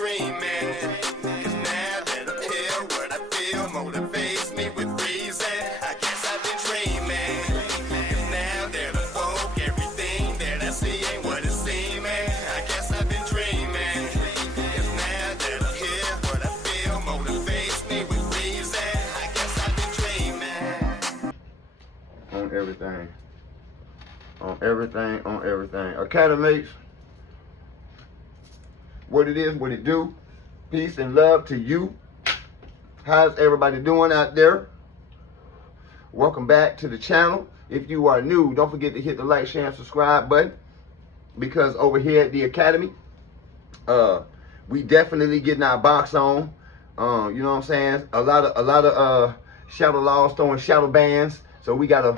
dreaming. 'Cause now that I'm here, what I feel motivates me with reason. I guess I've been dreaming. 'Cause now that I'm woke, everything that I see ain't what it seems. I guess I've been dreaming. 'Cause now that I'm here, what I feel motivates me with reason. I guess I've been dreaming. On everything. On everything, on everything. Academics, what it is, what it do. Peace and love to you. How's everybody doing out there? Welcome back to the channel. If you are new, don't forget to hit the like, share, and subscribe button. Because over here at the Academy, we definitely getting our box on. You know what I'm saying? A lot of shadow laws throwing shadow bans. So we gotta,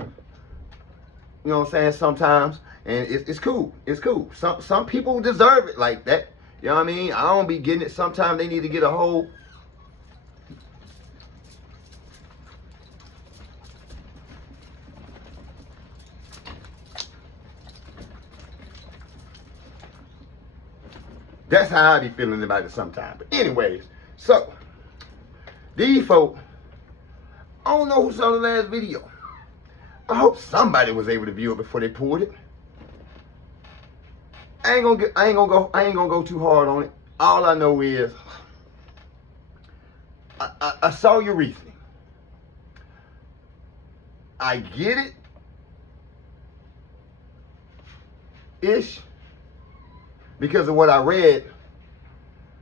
you know what I'm saying, sometimes, and it's cool. It's cool. Some people deserve it like that. You know what I mean? I don't be getting it. Sometimes they need to get a whole. That's how I be feeling about it sometimes. But anyways, so these folk, I don't know who saw the last video. I hope somebody was able to view it before they pulled it. I ain't gonna go too hard on it. All I know is I saw your reasoning. I get it. Ish. Because of what I read,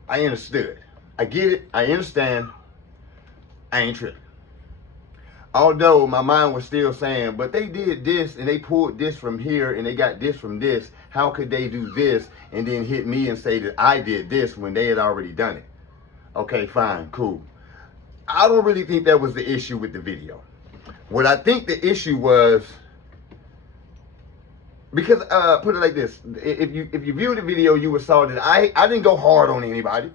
I understood. I get it. I understand. I ain't tripping. Although my mind was still saying, but they did this and they pulled this from here and they got this from this. How could they do this and then hit me and say that I did this when they had already done it? Okay, fine, cool. I don't really think that was the issue with the video. What I think the issue was, because put it like this, if you viewed the video, you would saw that I didn't go hard on anybody.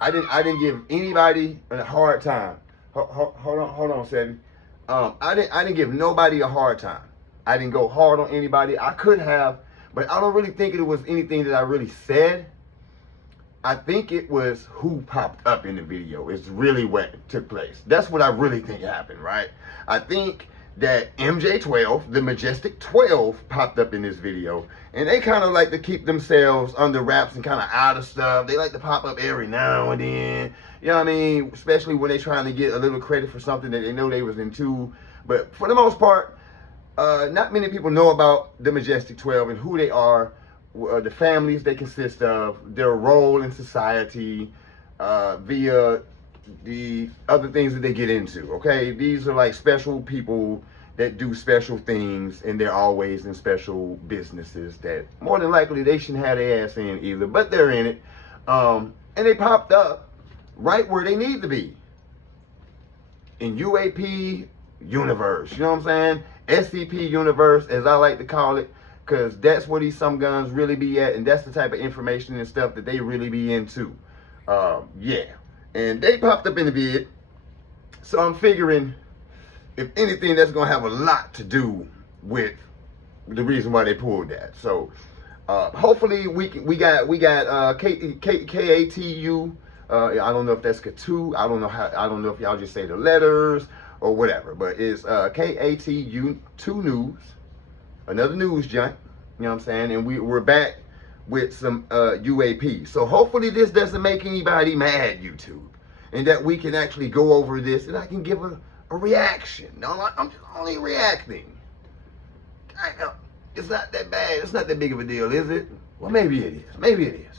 I didn't give anybody a hard time. Hold on, Sebby. I didn't give nobody a hard time. I didn't go hard on anybody. I could have, but I don't really think it was anything that I really said. I think it was who popped up in the video is really what took place. That's what I really think happened, right? I think that MJ12, the Majestic 12, popped up in this video. And they kind of like to keep themselves under wraps and kind of out of stuff. They like to pop up every now and then. You know what I mean? Especially when they're trying to get a little credit for something that they know they was into. But for the most part, not many people know about the Majestic 12 and who they are, the families they consist of, their role in society, via the other things that they get into, okay? These are like special people that do special things, and they're always in special businesses that more than likely they shouldn't have their ass in either, but they're in it. And they popped up right where they need to be. In UAP universe, you know what I'm saying? SCP universe, as I like to call it, because that's where these some guns really be at, and that's the type of information and stuff that they really be into. Yeah. And they popped up in the vid. So I'm figuring, if anything, that's going to have a lot to do with the reason why they pulled that. So hopefully we got KATU. I don't know if that's KATU. I don't know if y'all just say the letters or whatever. But it's KATU 2 News. Another news junk. You know what I'm saying? And we're back with some UAP. So hopefully this doesn't make anybody mad, YouTube, and that we can actually go over this and I can give a reaction. No, I'm just only reacting. It's not that bad. It's not that big of a deal, is it? Well, maybe it is. Maybe it is.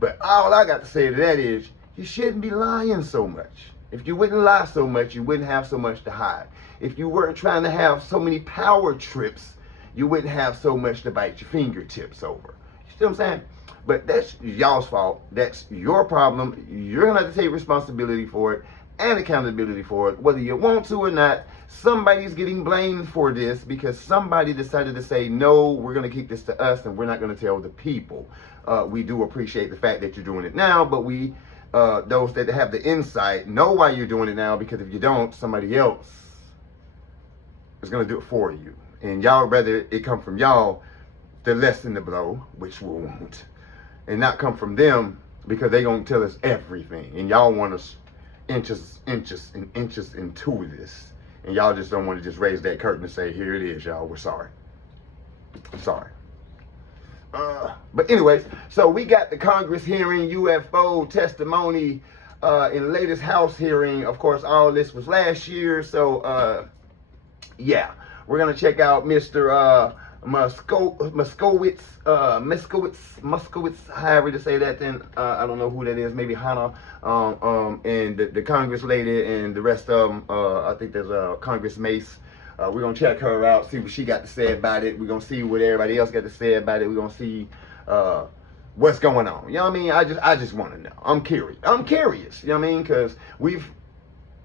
But all I got to say to that is, you shouldn't be lying so much. If you wouldn't lie so much, you wouldn't have so much to hide. If you weren't trying to have so many power trips, you wouldn't have so much to bite your fingertips over. You see what I'm saying? But that's y'all's fault. That's your problem. You're going to have to take responsibility for it and accountability for it, whether you want to or not. Somebody's getting blamed for this because somebody decided to say, no, we're going to keep this to us and we're not going to tell the people. We do appreciate the fact that you're doing it now, but we, those that have the insight, know why you're doing it now, because if you don't, somebody else is going to do it for you. And y'all rather it come from y'all to lessen the blow, which won't, and not come from them, because they gonna tell us everything, and y'all want us inches into this, and y'all just don't want to just raise that curtain and say, here it is, y'all, we're sorry. Sorry. But anyways, so we got the Congress hearing UFO testimony in the latest House hearing. Of course, all this was last year, so yeah, we're gonna check out Mr. Moskowitz, however to say that. Then I don't know who that is. Maybe Hannah, and the Congress lady, and the rest of them. I think there's Congress Mace. We're gonna check her out, see what she got to say about it. We're gonna see what everybody else got to say about it. We're gonna see what's going on. You know what I mean? I just want to know. I'm curious. You know what I mean? Because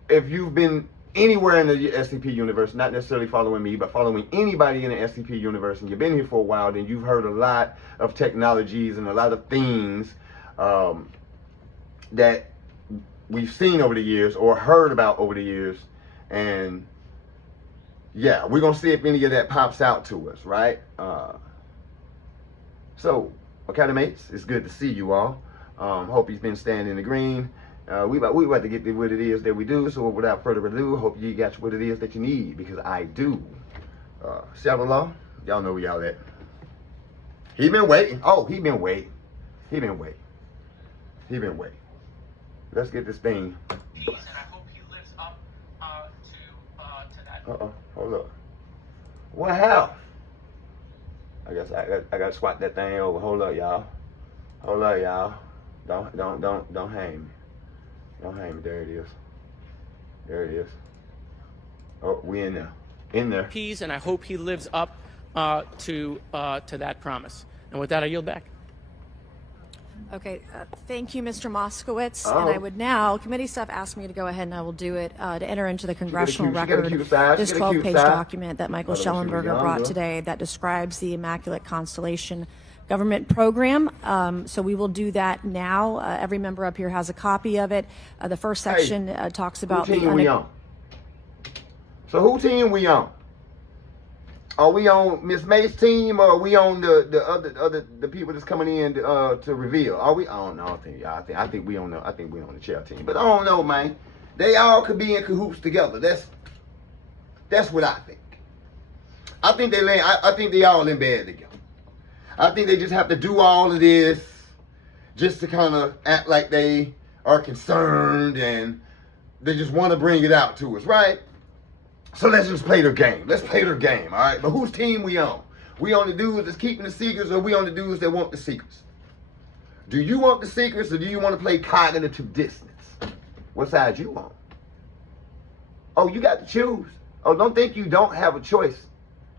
if you've been anywhere in the SCP universe, not necessarily following me, but following anybody in the SCP universe, and you've been here for a while, then you've heard a lot of technologies and a lot of things that we've seen over the years or heard about over the years. And yeah, we're going to see if any of that pops out to us, right? So, okay, mates, it's good to see you all. Hope you've been staying in the green. We about to get to what it is that we do. So without further ado, hope you got what it is that you need, because I do. Shadow Law, y'all know where y'all at. He been waiting. Oh, he been waiting. Let's get this thing. And I hope he lives up to that. Hold up. What happened? I guess I got to swat that thing over. Hold up, y'all. Don't hang me. Don't hang me. There it is. Oh, we in there. And I hope he lives up to that promise. And with that, I yield back. Okay, thank you, Mr. Moskowitz. And I would now, committee staff asked me to go ahead and I will do it, to enter into the congressional record this 12-page document that Michael Schellenberger brought today that describes the Immaculate Constellation government program. So we will do that now. Every member up here has a copy of it. The first section talks about who team we on? So who team we on? Are we on Miss May's team, or are we on the people that's coming in to reveal? Are we? I don't know. I think we on the chair team. But I don't know, man. They all could be in cahoots together. That's what I think. I think they all in bed together. I think they just have to do all of this just to kind of act like they are concerned, and they just want to bring it out to us, right? So let's just play their game. Let's play their game, all right? But whose team we on? We on the dudes that's keeping the secrets, or we on the dudes that want the secrets? Do you want the secrets, or do you want to play cognitive dissonance? What side you on? Oh, you got to choose. Oh, don't think you don't have a choice.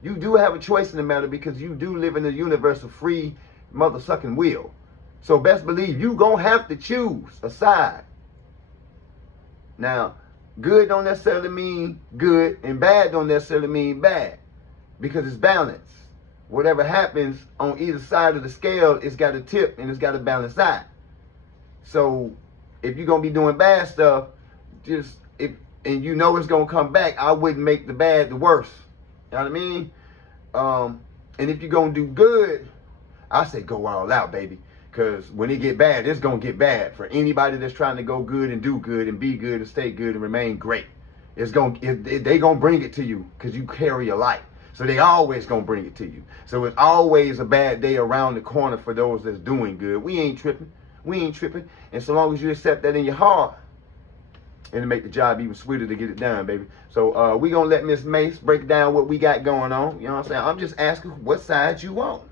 You do have a choice in the matter, because you do live in a universe of free mother-sucking will. So best believe you gonna have to choose a side. Now, good don't necessarily mean good, and bad don't necessarily mean bad, because it's balance. Whatever happens on either side of the scale, it's got to tip and it's got to balance out. So if you're gonna be doing bad stuff, and you know it's gonna come back, I wouldn't make the bad the worse. You know what I mean? And if you're gonna do good, I say go all out, baby. Because when it get bad, it's going to get bad for anybody that's trying to go good and do good and be good and stay good and remain great. They going to bring it to you because you carry a light. So they always going to bring it to you. So it's always a bad day around the corner for those that's doing good. We ain't tripping. And so long as you accept that in your heart, it'll make the job even sweeter to get it done, baby. So we going to let Miss Mace break down what we got going on. You know what I'm saying? I'm just asking what side you want.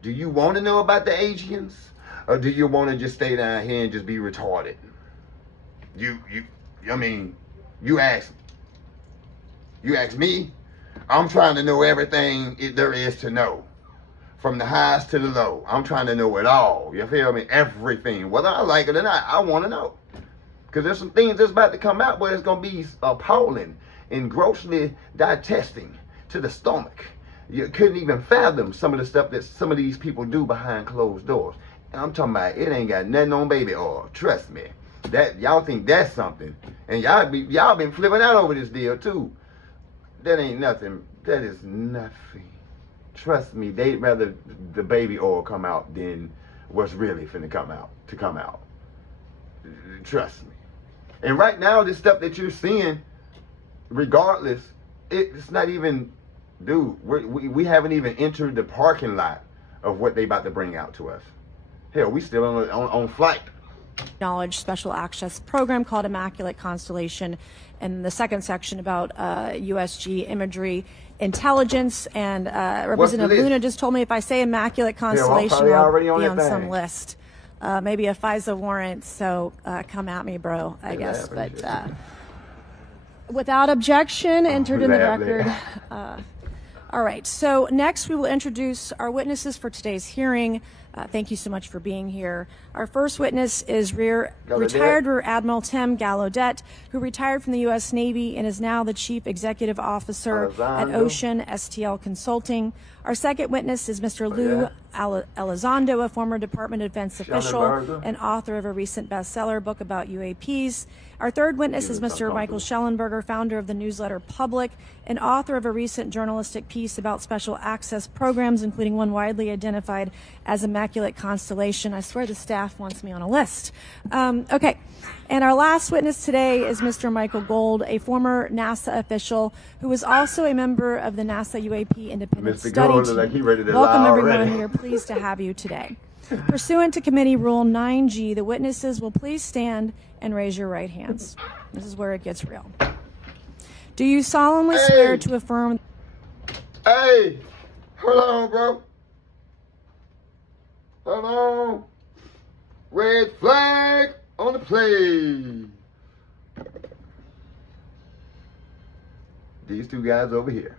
Do you want to know about the Asians? Or do you want to just stay down here and just be retarded? You ask me. I'm trying to know everything there is to know. From the highs to the low. I'm trying to know it all. You feel me? Everything. Whether I like it or not, I want to know. Because there's some things that's about to come out where it's going to be appalling and grossly digesting to the stomach. You couldn't even fathom some of the stuff that some of these people do behind closed doors. I'm talking about it ain't got nothing on baby oil. Trust me. That y'all think that's something. And y'all been flipping out over this deal too. That ain't nothing. That is nothing. Trust me, they'd rather the baby oil come out than what's really finna come out. Trust me. And right now, this stuff that you're seeing, regardless, it's not even, dude, we haven't even entered the parking lot of what they about to bring out to us. Hell, we still on flight. Knowledge Special Access Program called Immaculate Constellation, and the second section about USG imagery intelligence. And Representative Luna just told me if I say Immaculate Constellation, I'll be on some list. Maybe a FISA warrant, so come at me, bro, I guess. But without objection, entered in the record. All right, so next we will introduce our witnesses for today's hearing. Thank you so much for being here. Our first witness is retired Rear Admiral Tim Gallaudet, who retired from the U.S. Navy and is now the Chief Executive Officer at Ocean STL Consulting. Our second witness is Mr. Lou Elizondo, a former Department of Defense official and author of a recent bestseller book about UAPs. Our third witness is Mr. Michael Schellenberger, founder of the newsletter Public and author of a recent journalistic piece about special access programs, including one widely identified as Immaculate Constellation. I swear the staff wants me on a list. Okay. And our last witness today is Mr. Michael Gold, a former NASA official who is also a member of the NASA UAP Independent Study Team. Like he ready to Welcome, everyone. Already. We are pleased to have you today. Pursuant to Committee Rule 9G, the witnesses will please stand and raise your right hands. This is where it gets real. Do you solemnly swear to affirm? Hey, hold on, bro. Hold on. Red flag on the play. These two guys over here.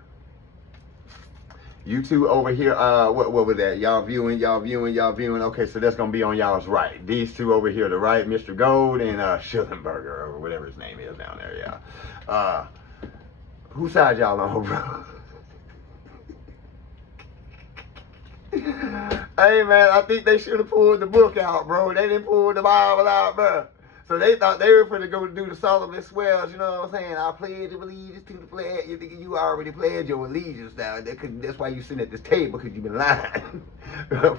You two over here, what was that? Y'all viewing. Okay, so that's gonna be on y'all's right. These two over here, the right, Mr. Gold and Schellenberger, or whatever his name is down there, yeah. Whose side y'all on, bro? Hey, man, I think they should have pulled the book out, bro. They didn't pull the Bible out, bro. So they thought they were going to go do the solemnly swears, you know what I'm saying? I pledge allegiance to the flag. You think you already pledged your allegiance now. That's why you sitting at this table, because you've been lying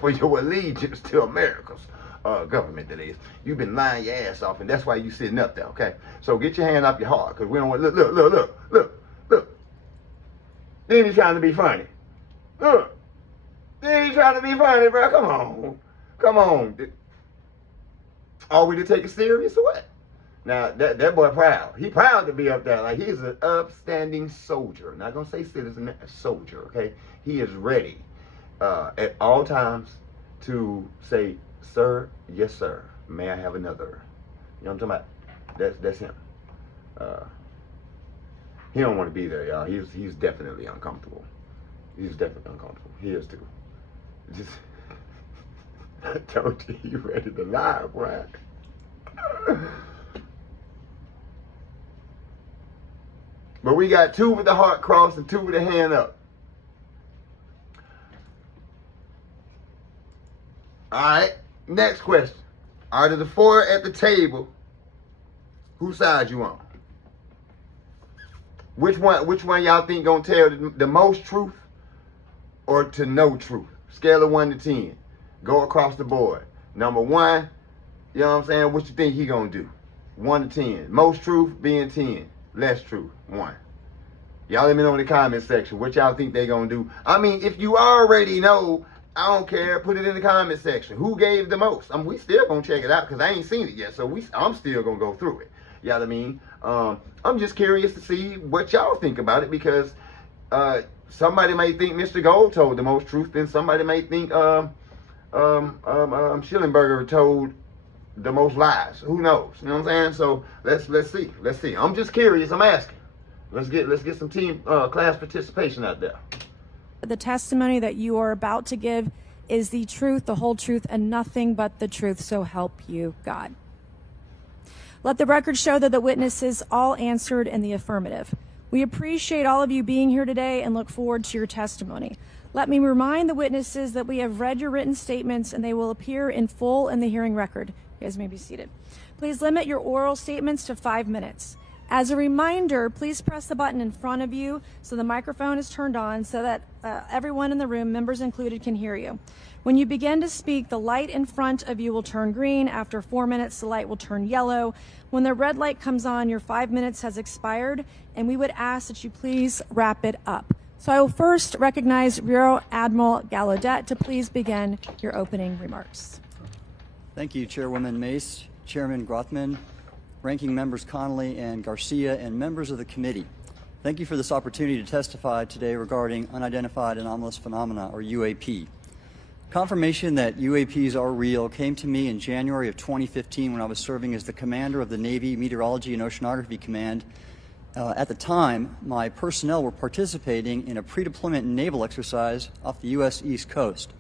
for your allegiance to America's government, that is. You've been lying your ass off, and that's why you sitting up there, okay? So get your hand off your heart, because we don't want, look. Then he's trying to be funny. Look. Then he's trying to be funny, bro. Come on. Are we to take it serious or what? Now, that boy proud. He proud to be up there. Like, he's an upstanding soldier. Not going to say citizen, a soldier, okay? He is ready at all times to say, sir, yes, sir. May I have another? You know what I'm talking about? That's him. He don't want to be there, y'all. He's definitely uncomfortable. He's definitely uncomfortable. He is too. Just, I told you, you ready to lie, boy. But we got two with the heart crossed and two with the hand up. All right, next question. Out of the four at the table, whose side you on? Which one y'all think gonna tell the most truth or to no truth? Scale of 1 to 10. Go across the board. Number 1, you know what I'm saying? What you think he gonna do? 1 to 10. Most truth being 10. Less truth, 1. Y'all let me know in the comment section what y'all think they gonna do. I mean, if you already know, I don't care. Put it in the comment section. Who gave the most? We still gonna check it out because I ain't seen it yet. So I'm still gonna go through it. You know what I mean? I'm just curious to see what y'all think about it, because somebody may think Mr. Gold told the most truth, and somebody may think Schellenberger told the most lies. Who knows? You know what I'm saying? So let's see. I'm just curious. I'm asking. Let's get some team class participation out there. The testimony that you are about to give is the truth, the whole truth, and nothing but the truth. So help you God. Let the record show that the witnesses all answered in the affirmative. We appreciate all of you being here today and look forward to your testimony. Let me remind the witnesses that we have read your written statements and they will appear in full in the hearing record. You guys may be seated. Please limit your oral statements to 5 minutes. As a reminder, please press the button in front of you so the microphone is turned on so that everyone in the room, members included, can hear you. When you begin to speak, the light in front of you will turn green. After 4 minutes, the light will turn yellow. When the red light comes on, your 5 minutes has expired, and we would ask that you please wrap it up. So I will first recognize Rear Admiral Gallaudet to please begin your opening remarks. Thank you, Chairwoman Mace, Chairman Grothman, Ranking Members Connolly and Garcia, and members of the committee. Thank you for this opportunity to testify today regarding unidentified anomalous phenomena, or UAP. Confirmation that UAPs are real came to me in January of 2015 when I was serving as the commander of the Navy Meteorology and Oceanography Command. At the time, my personnel were participating in a pre-deployment naval exercise off the U.S. East Coast.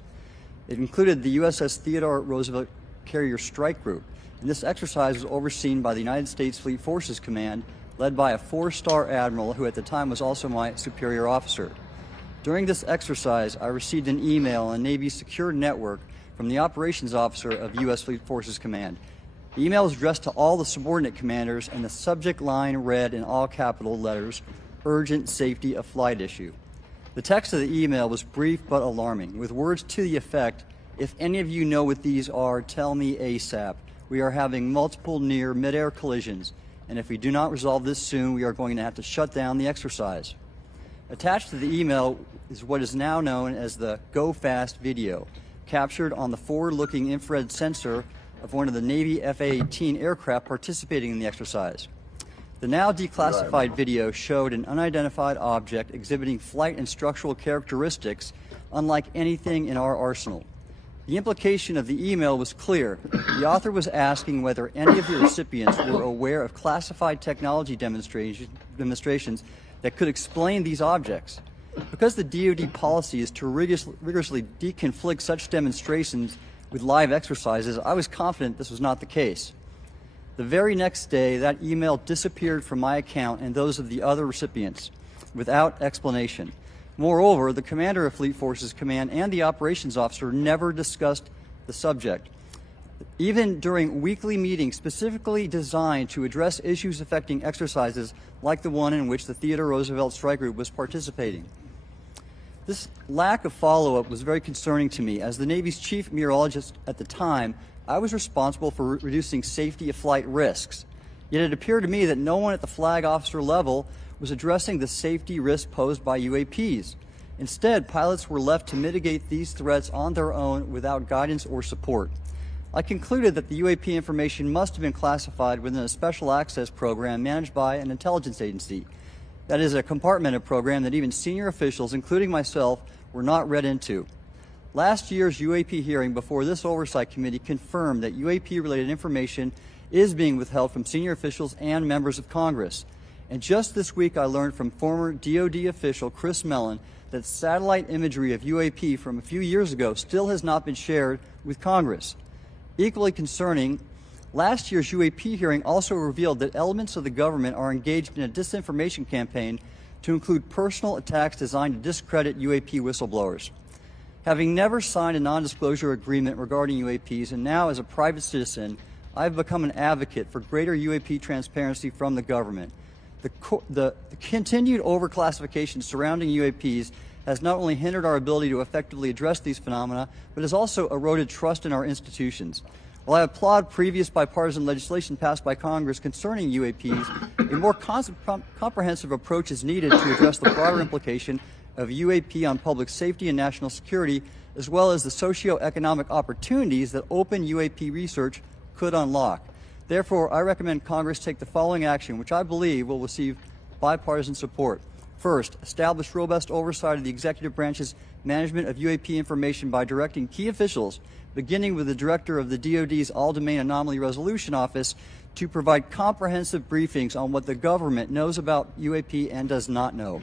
It included the USS Theodore Roosevelt Carrier Strike Group, and this exercise was overseen by the United States Fleet Forces Command, led by a 4-star admiral who at the time was also my superior officer. During this exercise, I received an email on Navy's secure network from the operations officer of U.S. Fleet Forces Command. The email was addressed to all the subordinate commanders, and the subject line read in all capital letters, "Urgent Safety of Flight Issue." The text of the email was brief but alarming, with words to the effect, "If any of you know what these are, tell me ASAP. We are having multiple near mid-air collisions, and if we do not resolve this soon, we are going to have to shut down the exercise." Attached to the email is what is now known as the Go Fast video, captured on the forward-looking infrared sensor of one of the Navy F-A-18 aircraft participating in the exercise. The now declassified video showed an unidentified object exhibiting flight and structural characteristics unlike anything in our arsenal. The implication of the email was clear. The author was asking whether any of the recipients were aware of classified technology demonstrations that could explain these objects. Because the DoD policy is to rigorously deconflict such demonstrations with live exercises, I was confident this was not the case. The very next day, that email disappeared from my account and those of the other recipients without explanation. Moreover, the commander of Fleet Forces Command and the operations officer never discussed the subject. Even during weekly meetings specifically designed to address issues affecting exercises like the one in which the Theodore Roosevelt Strike Group was participating. This lack of follow-up was very concerning to me. As the Navy's chief meteorologist at the time, I was responsible for reducing safety of flight risks. Yet it appeared to me that no one at the flag officer level was addressing the safety risk posed by UAPs. Instead, pilots were left to mitigate these threats on their own without guidance or support. I concluded that the UAP information must have been classified within a special access program managed by an intelligence agency. That is a compartmented program that even senior officials, including myself, were not read into. Last year's UAP hearing before this oversight committee confirmed that UAP-related information is being withheld from senior officials and members of Congress. And just this week, I learned from former DoD official Chris Mellon that satellite imagery of UAP from a few years ago still has not been shared with Congress. Equally concerning, last year's UAP hearing also revealed that elements of the government are engaged in a disinformation campaign to include personal attacks designed to discredit UAP whistleblowers. Having never signed a non-disclosure agreement regarding UAPs, and now as a private citizen, I've become an advocate for greater UAP transparency from the government. The continued overclassification surrounding UAPs has not only hindered our ability to effectively address these phenomena, but has also eroded trust in our institutions. While I applaud previous bipartisan legislation passed by Congress concerning UAPs, a more comprehensive approach is needed to address the broader implication of UAP on public safety and national security, as well as the socioeconomic opportunities that open UAP research could unlock. Therefore, I recommend Congress take the following action, which I believe will receive bipartisan support. First, establish robust oversight of the executive branch's management of UAP information by directing key officials, beginning with the director of the DoD's All-Domain Anomaly Resolution Office, to provide comprehensive briefings on what the government knows about UAP and does not know.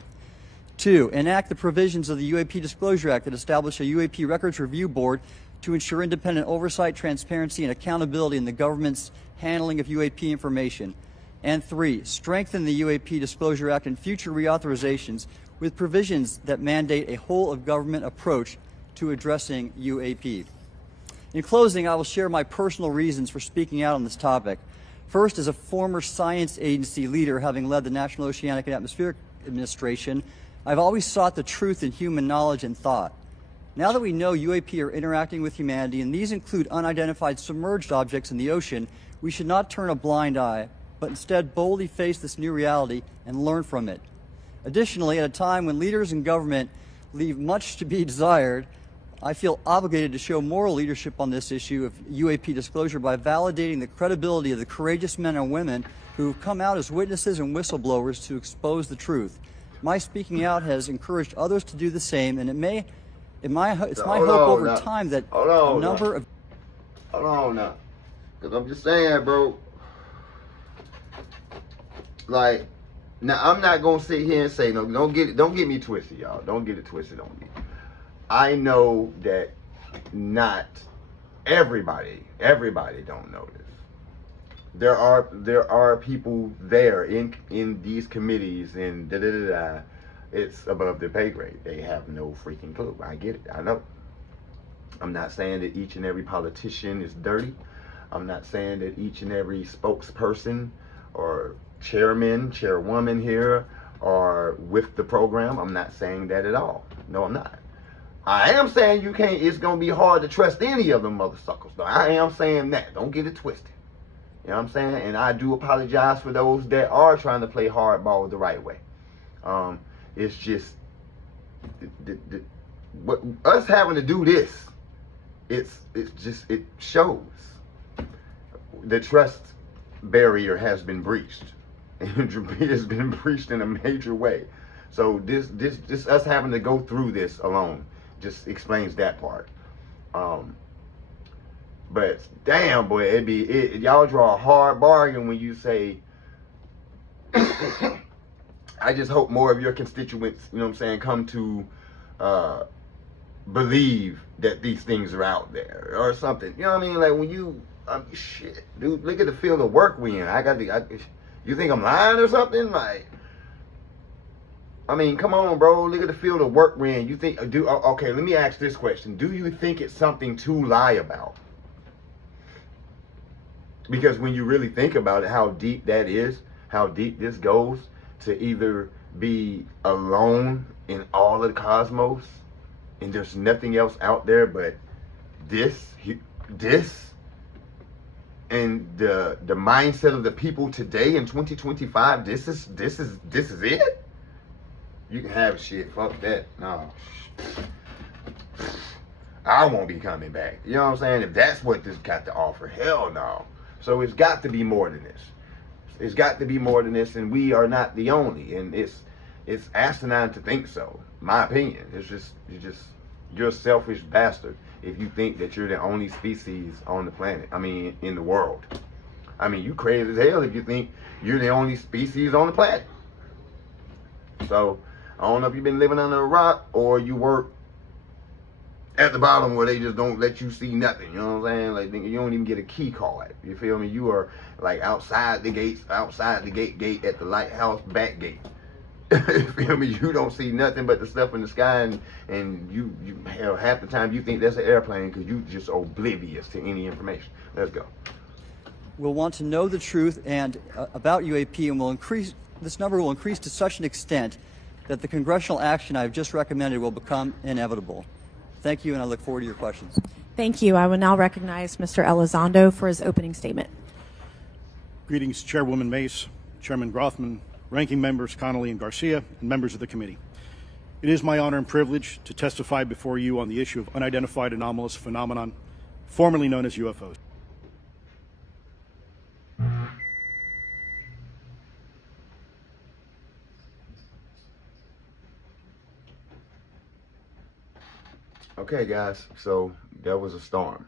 Two, enact the provisions of the UAP Disclosure Act that establish a UAP Records Review Board to ensure independent oversight, transparency, and accountability in the government's handling of UAP information. And three, strengthen the UAP Disclosure Act and future reauthorizations with provisions that mandate a whole-of-government approach to addressing UAP. In closing, I will share my personal reasons for speaking out on this topic. First, as a former science agency leader, having led the National Oceanic and Atmospheric Administration, I've always sought the truth in human knowledge and thought. Now that we know UAP are interacting with humanity, and these include unidentified submerged objects in the ocean, we should not turn a blind eye, but instead boldly face this new reality and learn from it. Additionally, at a time when leaders in government leave much to be desired, I feel obligated to show moral leadership on this issue of UAP disclosure by validating the credibility of the courageous men and women who have come out as witnesses and whistleblowers to expose the truth. My speaking out has encouraged others to do the same, and it's my hope over time that a number of... Hold on now. Because I'm just saying, bro. Like, now I'm not going to sit here and say, no, don't get me twisted, y'all. Don't get it twisted on me. I know that not everybody don't know this. There are people there in these committees and it's above their pay grade. They have no freaking clue. I get it. I know. I'm not saying that each and every politician is dirty. I'm not saying that each and every spokesperson or chairman, chairwoman here are with the program. I'm not saying that at all. No, I'm not. I am saying it's going to be hard to trust any of them mother suckers. Though. I am saying that. Don't get it twisted. You know what I'm saying? And I do apologize for those that are trying to play hardball the right way. It's just, what us having to do this, it shows the trust barrier has been breached. It has been breached in a major way. So this us having to go through this alone just explains that part. But damn, boy, y'all draw a hard bargain when you say, I just hope more of your constituents, you know what I'm saying, come to believe that these things are out there or something. You know what I mean? Like when you, shit, dude, look at the field of work we in. You think I'm lying or something? Like, I mean, come on, bro. Look at the field of work we're in. You think, okay, let me ask this question. Do you think it's something to lie about? Because when you really think about it, how deep that is, how deep this goes to either be alone in all of the cosmos and there's nothing else out there but this and the mindset of the people today in 2025, this is it? You can have shit, fuck that. No. I won't be coming back. You know what I'm saying? If that's what this got to offer, hell no. So it's got to be more than this. It's got to be more than this, and we are not the only. And it's asinine to think so. My opinion. You're a selfish bastard if you think that you're the only species on the planet. I mean, in the world. I mean, you crazy as hell if you think you're the only species on the planet. So, I don't know if you've been living under a rock or you work at the bottom where they just don't let you see nothing. You know what I'm saying? Like, you don't even get a key card. You feel me? You are like outside the gates, outside the gate at the lighthouse back gate. You feel me? You don't see nothing but the stuff in the sky, and you hell, half the time you think that's an airplane because you just oblivious to any information. Let's go. We'll want to know the truth and about UAP, and this number will increase to such an extent that the congressional action I've just recommended will become inevitable. Thank you, and I look forward to your questions. Thank you. I will now recognize Mr. Elizondo for his opening statement. Greetings, Chairwoman Mace, Chairman Grothman, Ranking Members Connolly and Garcia, and members of the committee. It is my honor and privilege to testify before you on the issue of unidentified anomalous phenomenon, formerly known as UFOs. Okay, guys, so there was a storm.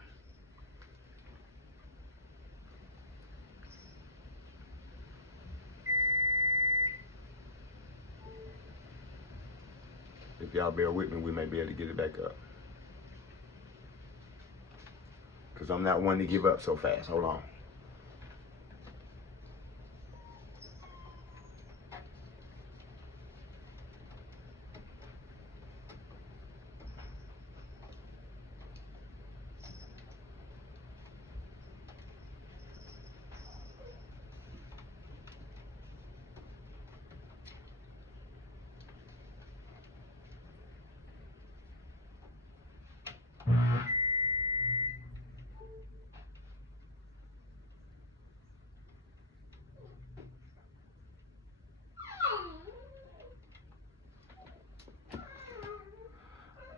If y'all bear with me, we may be able to get it back up. Because I'm not one to give up so fast. Hold on.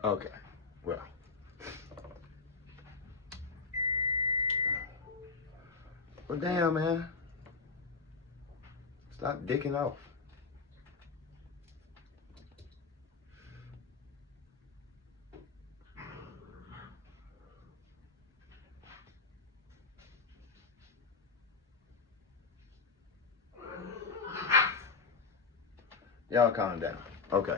Okay, well. Well, damn, man. Stop dicking off. Y'all calm down. Okay.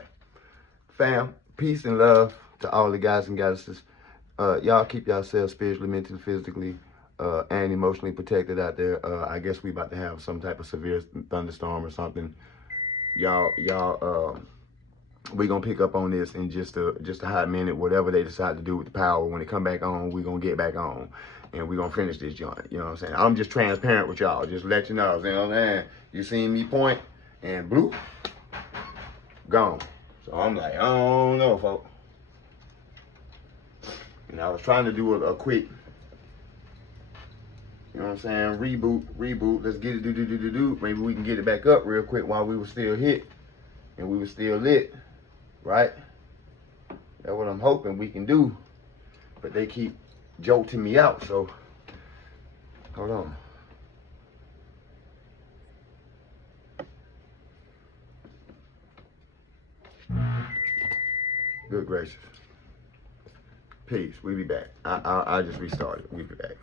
Fam, peace and love to all the guys and goddesses. Y'all keep yourselves spiritually, mentally, physically, and emotionally protected out there. I guess we about to have some type of severe thunderstorm or something. Y'all, we gonna pick up on this in just a hot minute. Whatever they decide to do with the power, when it come back on, we gonna get back on, and we gonna finish this joint. You know what I'm saying? I'm just transparent with y'all. Just let you know. You know what I'm saying? You seen me point, and bloop, gone. So I'm like, I don't know, folks. And I was trying to do a quick, you know what I'm saying, reboot, let's get it, do. Maybe we can get it back up real quick while we were still hit and we were still lit, right? That's what I'm hoping we can do. But they keep jolting me out, so hold on. Good gracious. Peace. We be back. I just restarted. We be back.